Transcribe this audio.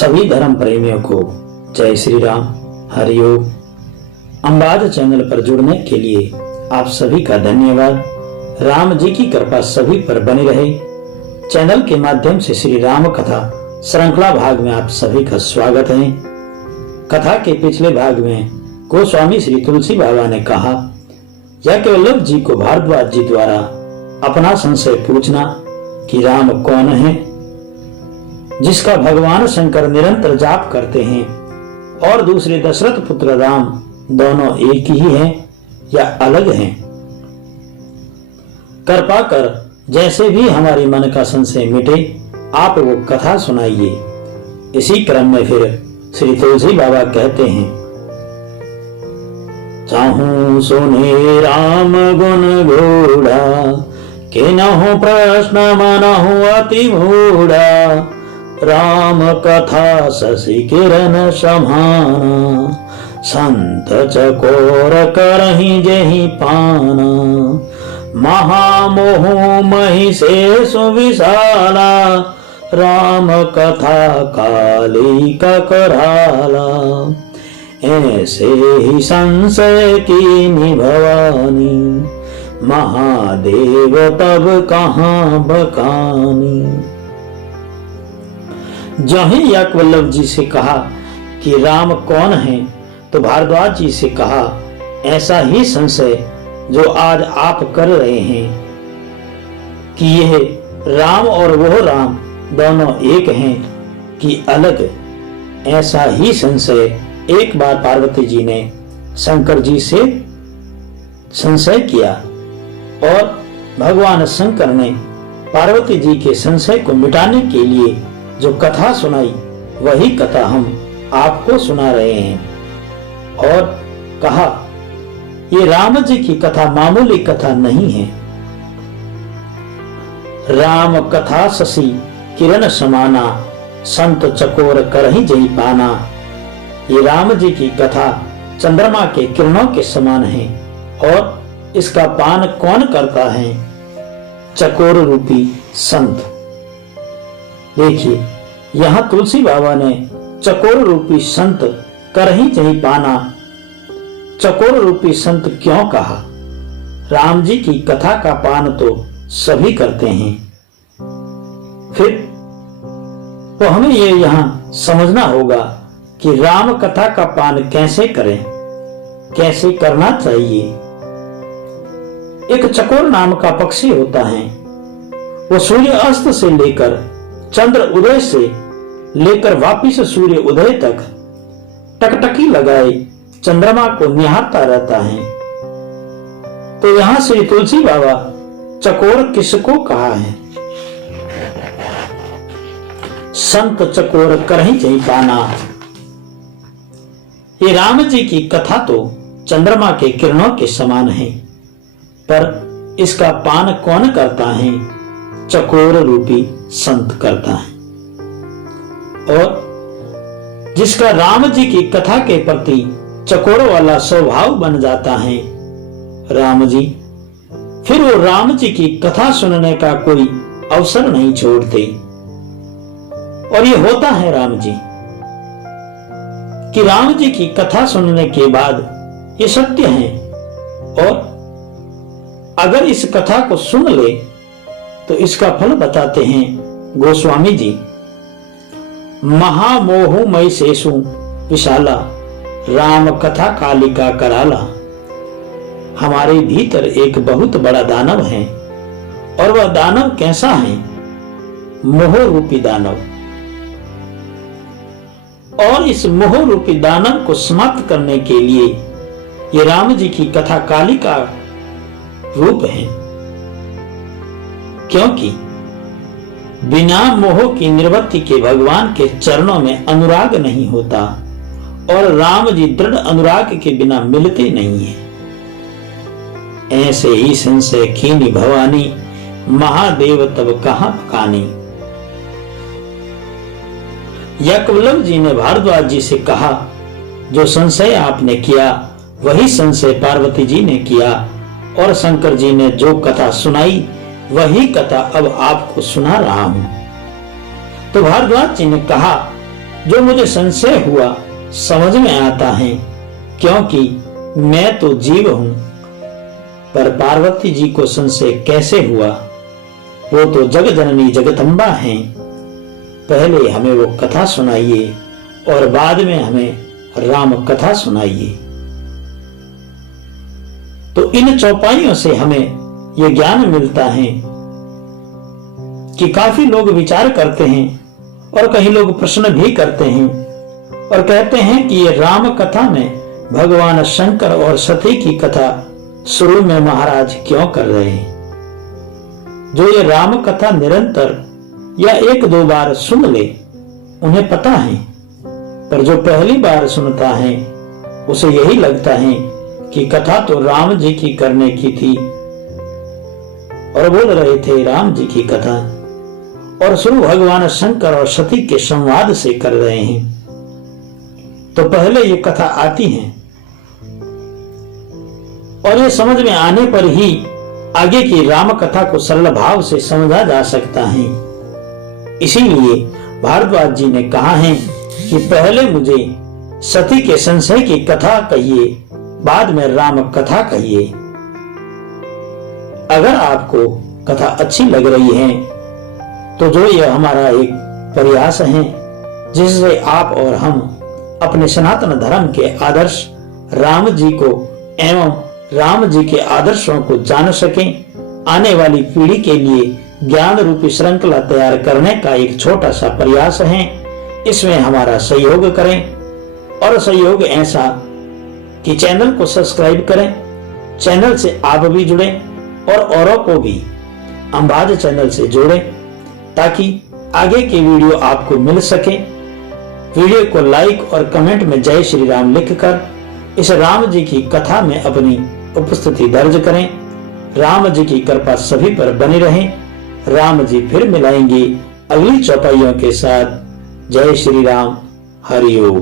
सभी धर्म प्रेमियों को जय श्री राम, हरिओम। अंबाद चैनल पर जुड़ने के लिए आप सभी का धन्यवाद। राम जी की कृपा सभी पर बनी रहे। चैनल के माध्यम से श्री राम कथा श्रृंखला भाग में आप सभी का स्वागत है। कथा के पिछले भाग में गोस्वामी श्री तुलसी बाबा ने कहा, यह वल्लभ जी को भारद्वाज जी द्वारा अपना संशय पूछना कि राम कौन है, जिसका भगवान शंकर निरंतर जाप करते हैं, और दूसरे दशरथ पुत्र राम दोनों एक ही हैं या अलग हैं। कृपा कर जैसे भी हमारी मन का संशय मिटे, आप वो कथा सुनाइए। इसी क्रम में फिर श्री तुलसी बाबा कहते हैं, चाहूं सुने राम गुण घोड़ा, के न हो प्रश्न मनहु अति मूढ़ा। राम कथा शशि किरण समाना, संत चकोर करहि जेहि पाना। महामोह महि से सुविशाला, राम कथा काली का कराला। ऐसे ही संशय की भवानी, महादेव तब कहाँ बकानी। जहीं याज्ञवल्लभ जी से कहा कि राम कौन है, तो भारद्वाज जी से कहा, ऐसा ही संशय जो आज आप कर रहे हैं कि यह राम और वो राम दोनों एक हैं कि अलग, ऐसा ही संशय एक बार पार्वती जी ने शंकर जी से संशय किया, और भगवान शंकर ने पार्वती जी के संशय को मिटाने के लिए जो कथा सुनाई, वही कथा हम आपको सुना रहे हैं। और कहा, ये राम जी की कथा मामूली कथा नहीं है। राम कथा शशि किरण समाना, संत चकोर करहि जहि पाना। ये राम जी की कथा चंद्रमा के किरणों के समान है, और इसका पान कौन करता है? चकोर रूपी संत। देखिए, यहां तुलसी बाबा ने चकोर रूपी संत करहि जहि पाना, चकोर रूपी संत क्यों कहा? राम जी की कथा का पान तो सभी करते हैं। फिर तो हमें ये यहां समझना होगा कि राम कथा का पान कैसे करें, कैसे करना चाहिए। एक चकोर नाम का पक्षी होता है। वो सूर्य अस्त से लेकर चंद्र उदय से लेकर वापिस सूर्य उदय तक टकटकी लगाए चंद्रमा को निहारता रहता है। तो यहां श्री तुलसी बाबा चकोर किसको कहा है? संत चकोर करहि जहि पाना। ये राम जी की कथा तो चंद्रमा के किरणों के समान है, पर इसका पान कौन करता है? चकोर रूपी संत करता है। और जिसका राम जी की कथा के प्रति चकोर वाला स्वभाव बन जाता है राम जी, फिर वो राम जी की कथा सुनने का कोई अवसर नहीं छोड़ते। और ये होता है राम जी कि राम जी की कथा सुनने के बाद ये सत्य है, और अगर इस कथा को सुन ले तो इसका फल बताते हैं गोस्वामी जी। महामोह मई शेषु विशाला, राम कथा कालिका कराला। हमारे भीतर एक बहुत बड़ा दानव है, और वह दानव कैसा है? मोह रूपी दानव। और इस मोह रूपी दानव को समाप्त करने के लिए ये राम जी की कथा कालिका रूप है, क्योंकि बिना मोह की निवृत्ति के भगवान के चरणों में अनुराग नहीं होता, और राम जी दृढ़ अनुराग के बिना मिलते नहीं है। ऐसे ही संशय कीनी भवानी, महादेव तब कहां पकानी। याज्ञवल्लभ जी ने भारद्वाज जी से कहा, जो संशय आपने किया वही संशय पार्वती जी ने किया, और शंकर जी ने जो कथा सुनाई वही कथा अब आपको सुना रहा हूं। तो भारद्वाज जी ने कहा जो मुझे संशय हुआ समझ में आता है, क्योंकि मैं तो जीव हूं। पर पार्वती जी को संशय कैसे हुआ? वो तो जग जननी जगदम्बा हैं। पहले हमें वो कथा सुनाइए और बाद में हमें राम कथा सुनाइए। तो इन चौपाइयों से हमें यह ज्ञान मिलता है कि काफी लोग विचार करते हैं और कई लोग प्रश्न भी करते हैं और कहते हैं कि ये राम कथा में भगवान शंकर और सती की कथा शुरू में महाराज क्यों कर रहे हैं? जो ये राम कथा निरंतर या एक दो बार सुन ले उन्हें पता है, पर जो पहली बार सुनता है उसे यही लगता है कि कथा तो राम जी की करने की थी और बोल रहे थे राम जी की कथा, और शुरू भगवान शंकर और सती के संवाद से कर रहे हैं। तो पहले ये कथा आती है और ये समझ में आने पर ही आगे की राम कथा को सरल भाव से समझा जा सकता है। इसीलिए भारद्वाज जी ने कहा है कि पहले मुझे सती के संशय की कथा कहिए, बाद में राम कथा कहिए। अगर आपको कथा अच्छी लग रही है तो जो यह हमारा एक प्रयास है जिससे आप और हम अपने सनातन धर्म के आदर्श राम जी को एवं राम जी के आदर्शों को जान सकें, आने वाली पीढ़ी के लिए ज्ञान रूपी श्रृंखला तैयार करने का एक छोटा सा प्रयास है। इसमें हमारा सहयोग करें और सहयोग ऐसा कि चैनल को सब्सक्राइब करें, चैनल से आप भी जुड़ें और औरों को भी अंबाज चैनल से जोड़ें ताकि आगे की वीडियो आपको मिल सके। वीडियो को लाइक और कमेंट में जय श्री राम लिखकर इस राम जी की कथा में अपनी उपस्थिति दर्ज करें। राम जी की कृपा सभी पर बनी रहे। राम जी फिर मिलाएंगे अगली चौपाइयों के साथ। जय श्री राम। हरि ओम।